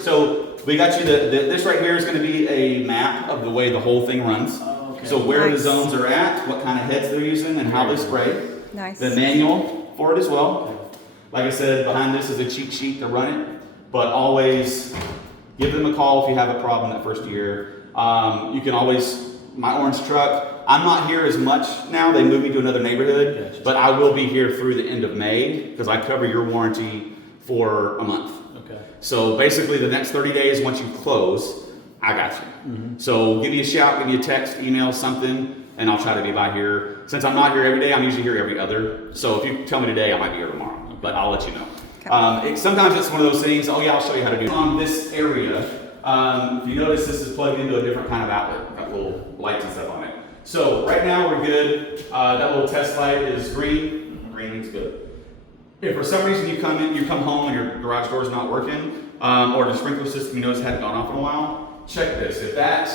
So we got you this right here is going to be a map of the way the whole thing runs. Oh, okay. So where the Nice. zones are at, what kind of heads they're using, and how they spray. Nice. The manual for it as well. Like I said, behind this is a cheat sheet to run it, but always give them a call if you have a problem that first year. You can always, my orange truck, I'm not here as much now. They moved me to another neighborhood, Gotcha. but I will be here through the end of May because I cover your warranty for a month. Okay. So basically the next 30 days, once you close, I got you. Mm-hmm. So give me a shout, give me a text, email, something, and I'll try to be by here. Since I'm not here every day, I'm usually here every other. So if you tell me today, I might be here tomorrow, but I'll let you know. Okay. Sometimes it's one of those things, oh yeah, I'll show you how to do it. On this area, if you notice, this is plugged into a different kind of outlet. Got little lights and stuff on it. So right now we're good. That little test light is green. Green means good. If for some reason you come home and your garage door is not working, or the sprinkler system you notice hadn't gone off in a while, check this. If that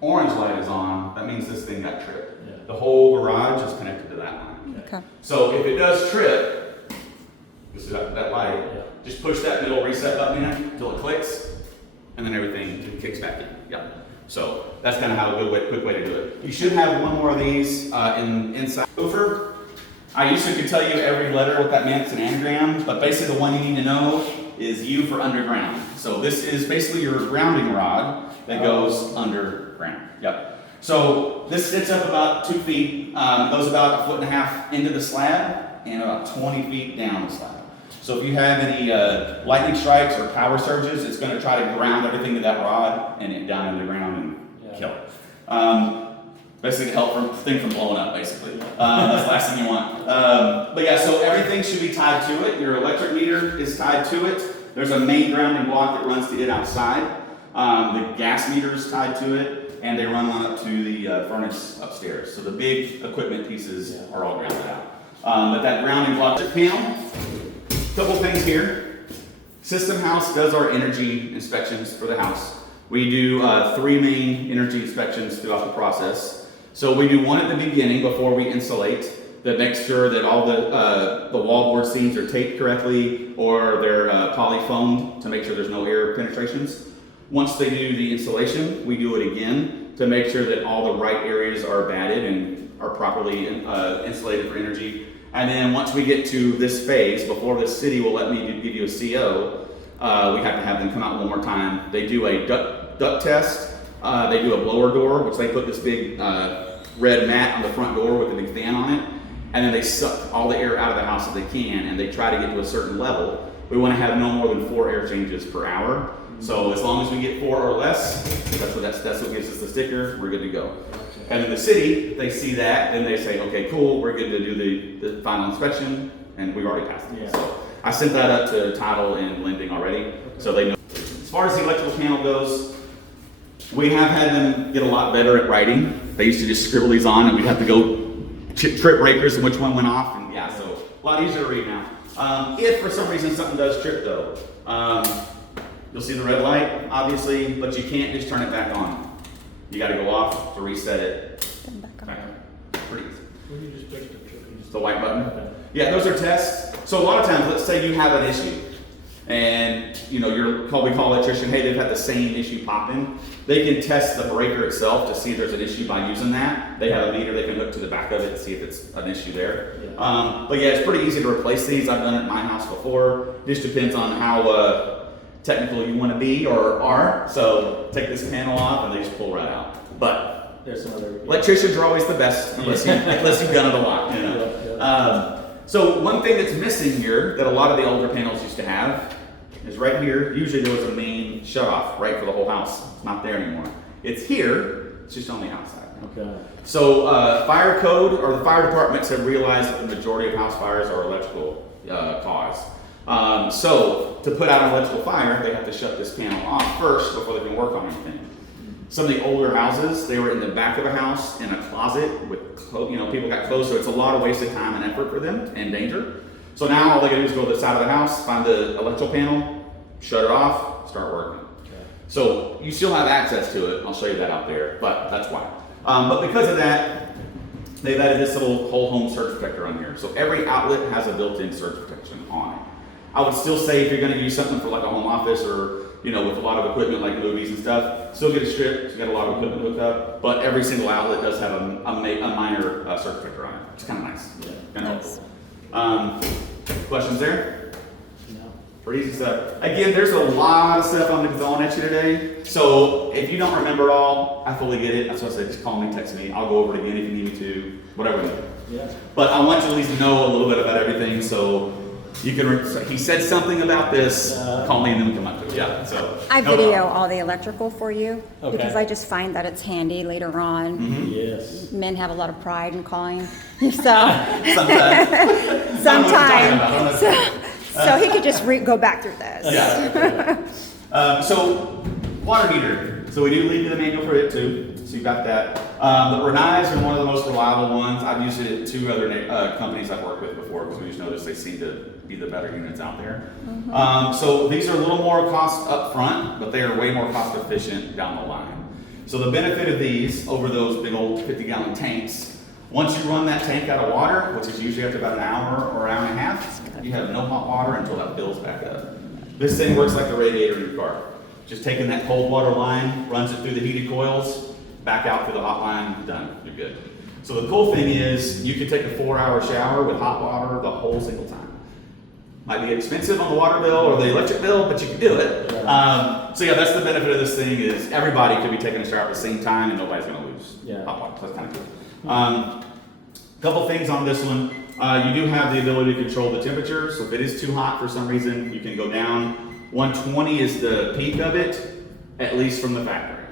orange light is on, that means this thing got tripped. Yeah. The whole garage is connected to that line. Okay. So if it does trip, this is that light, Yeah. just push that middle reset button in until it clicks, and then everything kicks back in. Yeah. So that's kind of how quick way to do it. You should have one more of these inside. Over. I used to could tell you every letter what that meant. It's an anagram, but basically the one you need to know is U for underground. So this is basically your grounding rod that goes underground. Yep. So this sits up about 2 feet, goes about 1.5 feet into the slab and about 20 feet down the slab. So if you have any lightning strikes or power surges, it's going to try to ground everything to that rod and it down into the ground and kill it. Basically to help things from blowing up, basically. That's the last thing you want. But yeah, so everything should be tied to it. Your electric meter is tied to it. There's a main grounding block that runs to it outside. The gas meter is tied to it, and they run on up to the furnace upstairs. So the big equipment pieces are all grounded out. But that grounding block panel, couple things here. System House does our energy inspections for the house. We do 3 main energy inspections throughout the process. So we do one at the beginning before we insulate that makes sure that all the wallboard seams are taped correctly or they're polyfoamed to make sure there's no air penetrations. Once they do the insulation, we do it again to make sure that all the right areas are batted and are properly insulated for energy. And then once we get to this phase, before the city will let me give you a CO, we have to have them come out one more time. They do a duct test. They do a blower door, which they put this big red mat on the front door with a big fan on it, and then they suck all the air out of the house that they can, and they try to get to a certain level. We want to have no more than 4 air changes per hour. So as long as we get 4 or less, that's what gives us the sticker. We're good to go. And in the city, if they see that, then they say, okay, cool, we're good to do the final inspection, and we've already passed it. Yeah. So I sent that up to title and lending already, so they know. As far as the electrical panel goes, we have had them get a lot better at writing. They used to just scribble these on, and we'd have to go trip breakers and which one went off, and yeah, so a lot easier to read now. If for some reason something does trip though, you'll see the red light, obviously, but you can't just turn it back on. You got to go off to reset it. Back on. Pretty easy. When you just push the trip, you just The white button. Okay. Yeah, those are tests. So a lot of times, let's say you have an issue, and you know we call electrician. Hey, they've had the same issue pop in. They can test the breaker itself to see if there's an issue by using that. They have a meter they can hook to the back of it and see if it's an issue there. Yeah. But yeah, it's pretty easy to replace these. I've done it at my house before. Just depends on how technical you want to be or are. So take this panel off and they just pull right out. But There's some other. electricians are always the best unless you've done it a lot. You know. So one thing that's missing here that a lot of the older panels used to have is right here. Usually there was a main shutoff right for the whole house. It's not there anymore. It's here. It's just on the outside. Okay. So fire code or the fire departments have realized that the majority of house fires are electrical cause. So to put out an electrical fire, they have to shut this panel off first before they can work on anything. Some of the older houses, they were in the back of a house in a closet with, people got close, so it's a lot of wasted time and effort for them and danger. So now all they gotta do is go to the side of the house, find the electrical panel, shut it off, start working. Okay. So you still have access to it. I'll show you that out there, but that's why. But because of that, they've added this little whole home surge protector on here. So every outlet has a built-in surge protection on it. I would still say if you're going to use something for like a home office or with a lot of equipment like movies and stuff. Still get it stripped, you got a lot of equipment hooked up, but every single outlet does have a minor circuit breaker on it. It's kind of nice. Yeah. Kind of Nice. helpful. Questions there? No. Pretty easy stuff. Again, there's a lot of stuff I'm throwing at you today. So if you don't remember it all, I fully get it. That's what I said. Just call me, text me. I'll go over it again if you need me to, whatever. Yeah. But I want you at least to know a little bit about everything, so you can. He said something about this. Call me and then we come up to it. Yeah. So I no video problem. all the electrical for you Okay. because I just find that it's handy later on. Mm-hmm. Yes. Men have a lot of pride in calling, so Sometimes. sometimes. So he could just go back through this. Yeah. So water heater. So we do leave you the manual for it too. So you got that. But Renai's are one of the most reliable ones. I've used it at 2 other companies I've worked with before because we just noticed they seem to be the better units out there. So these are a little more cost up front, but they are way more cost efficient down the line. So the benefit of these over those big old 50-gallon tanks, once you run that tank out of water, which is usually after about an hour or hour and a half, you have no hot water until that fills back up. This thing works like a radiator in your car. Just taking that cold water line, runs it through the heated coils, back out through the hot line, done, you're good. So the cool thing is you can take a 4-hour shower with hot water the whole single time. Might be expensive on the water bill or the electric bill, but you can do it. So yeah, that's the benefit of this thing is everybody could be taking a shower at the same time and nobody's gonna lose hot water. So that's kind of cool. Couple things on this one. You do have the ability to control the temperature. So if it is too hot for some reason, you can go down. 120 is the peak of it, at least from the factory.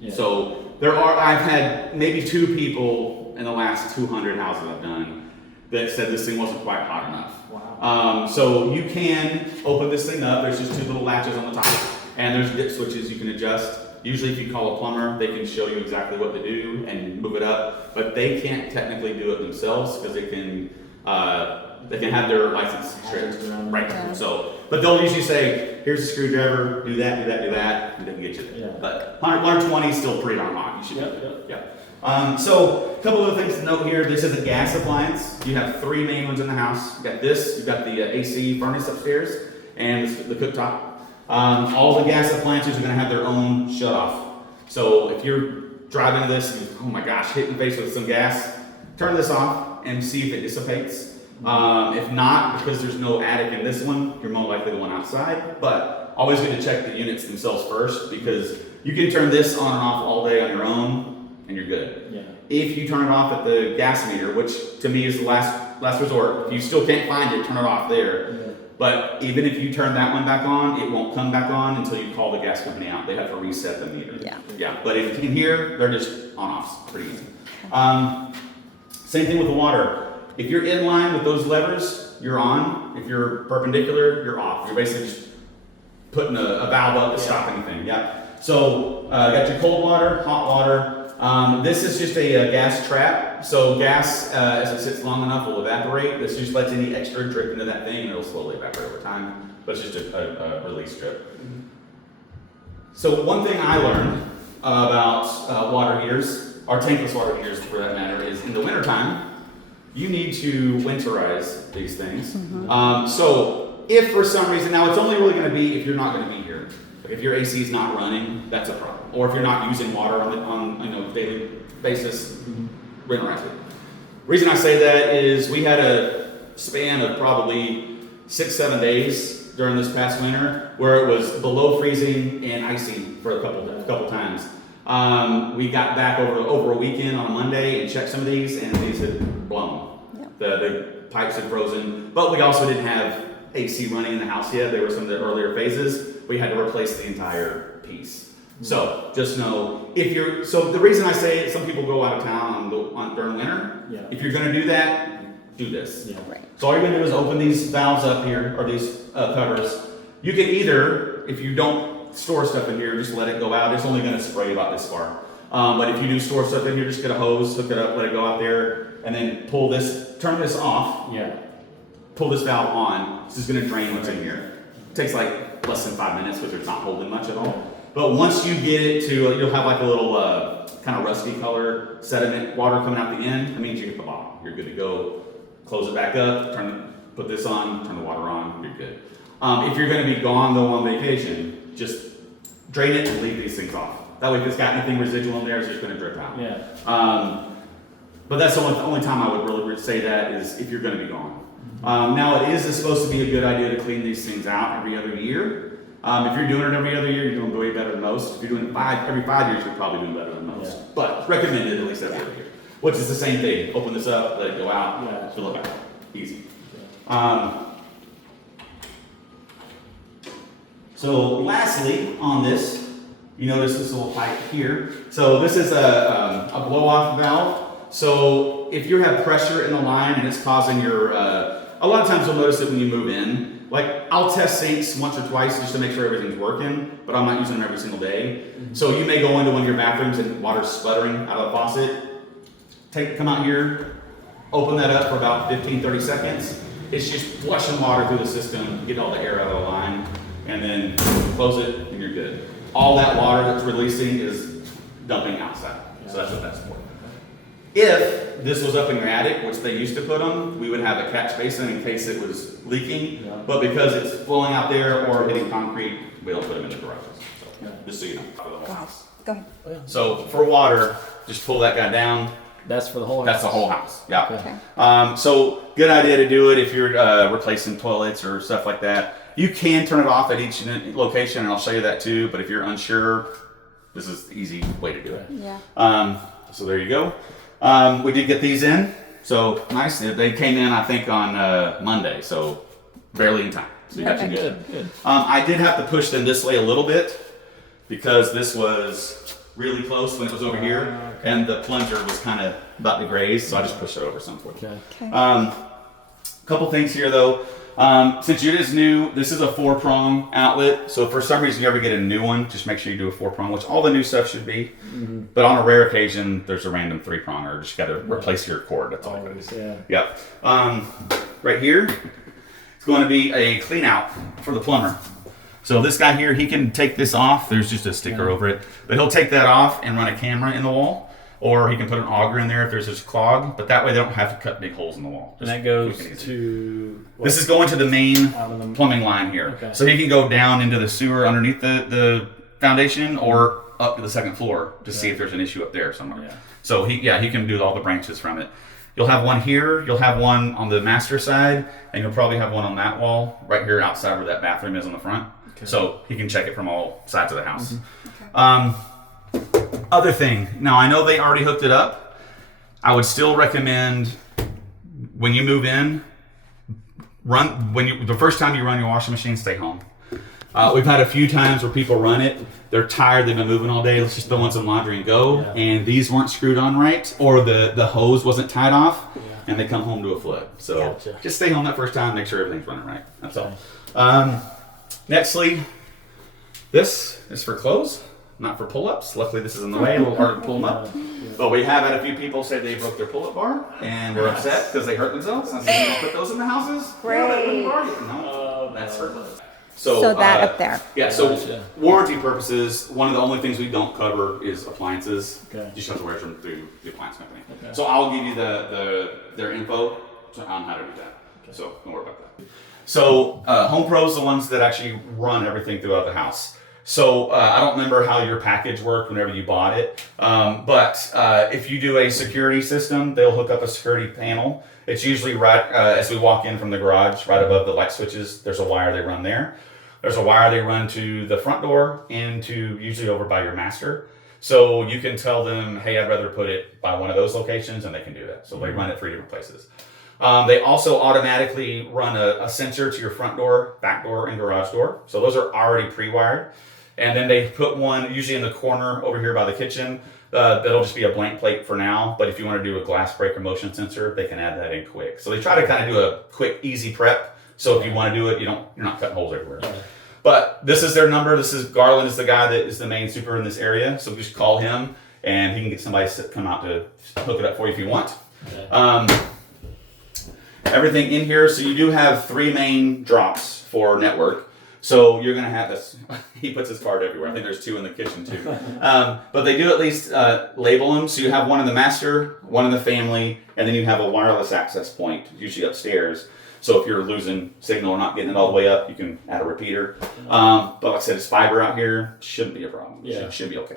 Yeah. So I've had maybe 2 people in the last 200 houses I've done that said this thing wasn't quite hot enough. Wow. So you can open this thing up. There's just 2 little latches on the top, and there's dip switches you can adjust. Usually if you call a plumber, they can show you exactly what to do and move it up, but they can't technically do it themselves because they can have their license stripped. Right. Yeah. So, but they'll usually say, here's a screwdriver, do that, do that, do that, and they can get you there. Yeah. But 120 is still pretty darn hot. You should Yep, do it. yep. Yeah. So a couple of things to note here. This is a gas appliance. You have 3 main ones in the house. You got this, you got the AC furnace upstairs, and the cooktop. All the gas appliances are going to have their own shut off. So if you're driving this and, oh my gosh, hit in the face with some gas, turn this off and see if it dissipates. If not, because there's no attic in this one, you're more likely the one outside. But always good to check the units themselves first because you can turn this on and off all day on your own and you're good. Yeah. If you turn it off at the gas meter, which to me is the last resort, if you still can't find it, turn it off there. Yeah. But even if you turn that one back on, it won't come back on until you call the gas company out. They have to reset the meter. Yeah. Yeah, but in here, they're just on-offs, pretty easy. Same thing with the water. If you're in line with those levers, you're on. If you're perpendicular, you're off. You're basically just putting a valve up to stop anything. Yeah. So got your cold water, hot water. This is just a gas trap. So gas, as it sits long enough, will evaporate. This just lets any extra drip into that thing, and it'll slowly evaporate over time. But it's just a release strip. So one thing I learned about water heaters, or tankless water heaters for that matter, is in the wintertime, you need to winterize these things. So if for some reason, now it's only really going to be if you're not going to be here. If your AC is not running, that's a problem. Or if you're not using water on a daily basis, winterize it. Reason I say that is we had a span of probably 6-7 days during this past winter where it was below freezing and icy for a couple times. We got back over a weekend on a Monday and checked some of these, and these had blown. Yep. The pipes had frozen, but we also didn't have AC running in the house yet. There were some of the earlier phases. We had to replace the entire piece. So just know so the reason I say it, some people go out of town during winter. Yeah. If you're going to do that, do this. Yeah. Right. So all you're going to do is open these valves up here, or these covers. You can either, if you don't store stuff in here, just let it go out. It's only going to spray about this far. But if you do store stuff in here, just get a hose, hook it up, let it go out there, and then turn this off, Yeah. pull this valve on. This is going to drain what's in here. It takes like less than 5 minutes because it's not holding much at all. But once you get it to, you'll have like a little kind of rusty color sediment water coming out the end. That means you hit the bottom. You're good to go. Close it back up, put this on, turn the water on, you're good. If you're going to be gone though on vacation, just drain it and leave these things off. That way if it's got anything residual in there, it's just gonna drip out. Yeah. But that's the only time I would really say that is if you're gonna be gone. Now it is supposed to be a good idea to clean these things out every other year. If you're doing it every other year, you're doing way better than most. If you're doing it every 5 years, you're probably doing better than most. Yeah. But recommended at least every other year. Which is the same thing. Open this up, let it go out, Yeah. fill it back. Easy. So lastly, on this, you notice this little pipe here. So this is a blow-off valve. So if you have pressure in the line and it's causing your, a lot of times you'll notice it when you move in. Like I'll test sinks once or twice just to make sure everything's working, but I'm not using them every single day. So you may go into one of your bathrooms and water's sputtering out of the faucet. Come out here, open that up for about 15, 30 seconds. It's just flushing water through the system, get all the air out of the line, and then close it and you're good. All that water that's releasing is dumping outside. So that's what that's for. If this was up in your attic, which they used to put them, we would have a catch basin in case it was leaking. Yeah. But because it's flowing out there or hitting concrete, we don't put them in the garages. So, just so you know. For the whole Go ahead. house. Go ahead. So for water, just pull that guy down. That's for the whole That's house. the whole house. Yeah. Okay. So good idea to do it if you're replacing toilets or stuff like that. You can turn it off at each location, and I'll show you that too. But if you're unsure, this is the easy way to do it. Yeah. So there you go. We did get these in, so nice. They came in, I think, on Monday, so barely in time. So you got you good. Good. I did have to push them this way a little bit because this was really close when it was over here, and the plunger was kind of about to graze, so I just pushed it over some for you. Okay. Okay. Couple things here though. Since it is new, this is a 4-prong outlet. So if for some reason you ever get a new one, just make sure you do a 4-prong, which all the new stuff should be. But on a rare occasion, there's a random 3-prong, or just got to replace your cord. That's all it is. Yeah. Yep. Right here, it's going to be a clean out for the plumber. So this guy here, he can take this off. There's just a sticker over it, but he'll take that off and run a camera in the wall. Or he can put an auger in there if there's a clog, but that way they don't have to cut big holes in the wall. And Just that goes quick and easy. to. This is going to the main Out of the- plumbing line here. Okay. So he can go down into the sewer underneath the foundation or up to the second floor to see if there's an issue up there somewhere. Yeah. So he can do all the branches from it. You'll have one here, you'll have one on the master side, and you'll probably have one on that wall right here outside where that bathroom is on the front. Okay. So he can check it from all sides of the house. Okay. Other thing, now I know they already hooked it up. I would still recommend when you move in, the first time you run your washing machine, stay home. We've had a few times where people run it, they're tired, they've been moving all day, let's just throw in some laundry and go, Yeah. and these weren't screwed on right, or the hose wasn't tied off, and they come home to a flood. So Gotcha. just stay home that first time, make sure everything's running right. That's Okay. all. Nextly, this is for clothes, not for pull-ups. Luckily, this is in the way, a little hard to pull them up. But we have had a few people say they broke their pull-up bar and were upset because they hurt themselves. And I said, you don't put those in the houses? Great. Yeah, they wouldn't bar you. No, that's hurtless. So that up there. Yeah, so Gotcha. warranty purposes, one of the only things we don't cover is appliances. Okay. You just have to wear them through the appliance company. Okay. So I'll give you their info on how to do that. So don't worry about that. So Home Pro is the ones that actually run everything throughout the house. So I don't remember how your package worked whenever you bought it, but if you do a security system, they'll hook up a security panel. It's usually right as we walk in from the garage, right above the light switches. There's a wire they run there. There's a wire they run to the front door and to usually over by your master. So you can tell them, hey, I'd rather put it by one of those locations, and they can do that. So they run it 3 different places. They also automatically run a sensor to your front door, back door, and garage door. So those are already pre-wired. And then they put one usually in the corner over here by the kitchen. That'll just be a blank plate for now. But if you want to do a glass breaker motion sensor, they can add that in quick. So they try to kind of do a quick, easy prep. So if you want to do it, you're not cutting holes everywhere. But this is their number. This is Garland is the guy that is the main super in this area. So just call him, and he can get somebody to come out to hook it up for you if you want. Okay. Everything in here. So you do have 3 main drops for network. So you're going to have this. He puts his card everywhere. I think there's 2 in the kitchen too. But they do at least label them. So you have one in the master, one in the family, and then you have a wireless access point, usually upstairs. So if you're losing signal or not getting it all the way up, you can add a repeater. But like I said, it's fiber out here. Shouldn't be a problem. Yeah. Should be okay.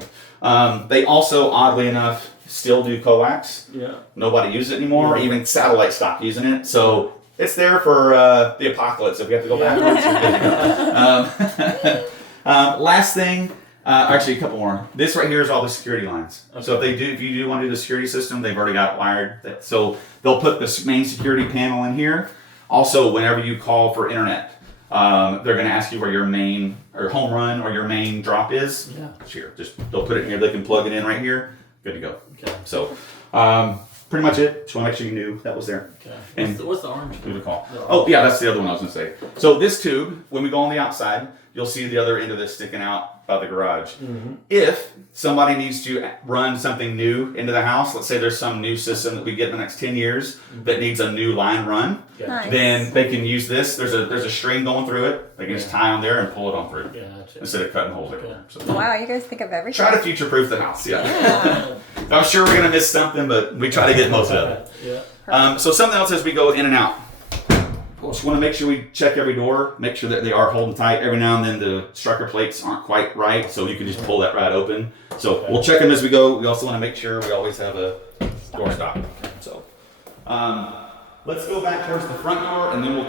They also, oddly enough, still do coax. Yeah. Nobody uses it anymore. Even satellite stopped using it. So it's there for the apocalypse if we have to go backwards. Last thing, actually a couple more. This right here is all the security lines. So if you do want to do the security system, they've already got it wired. So they'll put the main security panel in here. Also, whenever you call for internet, they're going to ask you where your main or home run or your main drop is. Yeah. Here, they'll put it in here. They can plug it in right here. Good to go. Okay. So, pretty much it. Just want to make sure you knew that was there. Okay. And What's the orange? who to call? The Oh, yeah, that's the other one I was going to say. So this tube, when we go on the outside, you'll see the other end of this sticking out by the garage. If somebody needs to run something new into the house, let's say there's some new system that we get in the next 10 years that needs a new line run, Nice. then they can use this. There's a string going through it. They can just tie on there and pull it on through Gotcha. instead of cutting holes everywhere. So Wow, you guys think of everything. try to future-proof the house, yeah. I'm sure we're going to miss something, but we try to get most of it. Yeah. So something else as we go in and out. Just want to make sure we check every door, make sure that they are holding tight. Every now and then the striker plates aren't quite right, so you can just pull that right open. So we'll check them as we go. We also want to make sure we always have a door stop. So let's go back towards the front door, and then we'll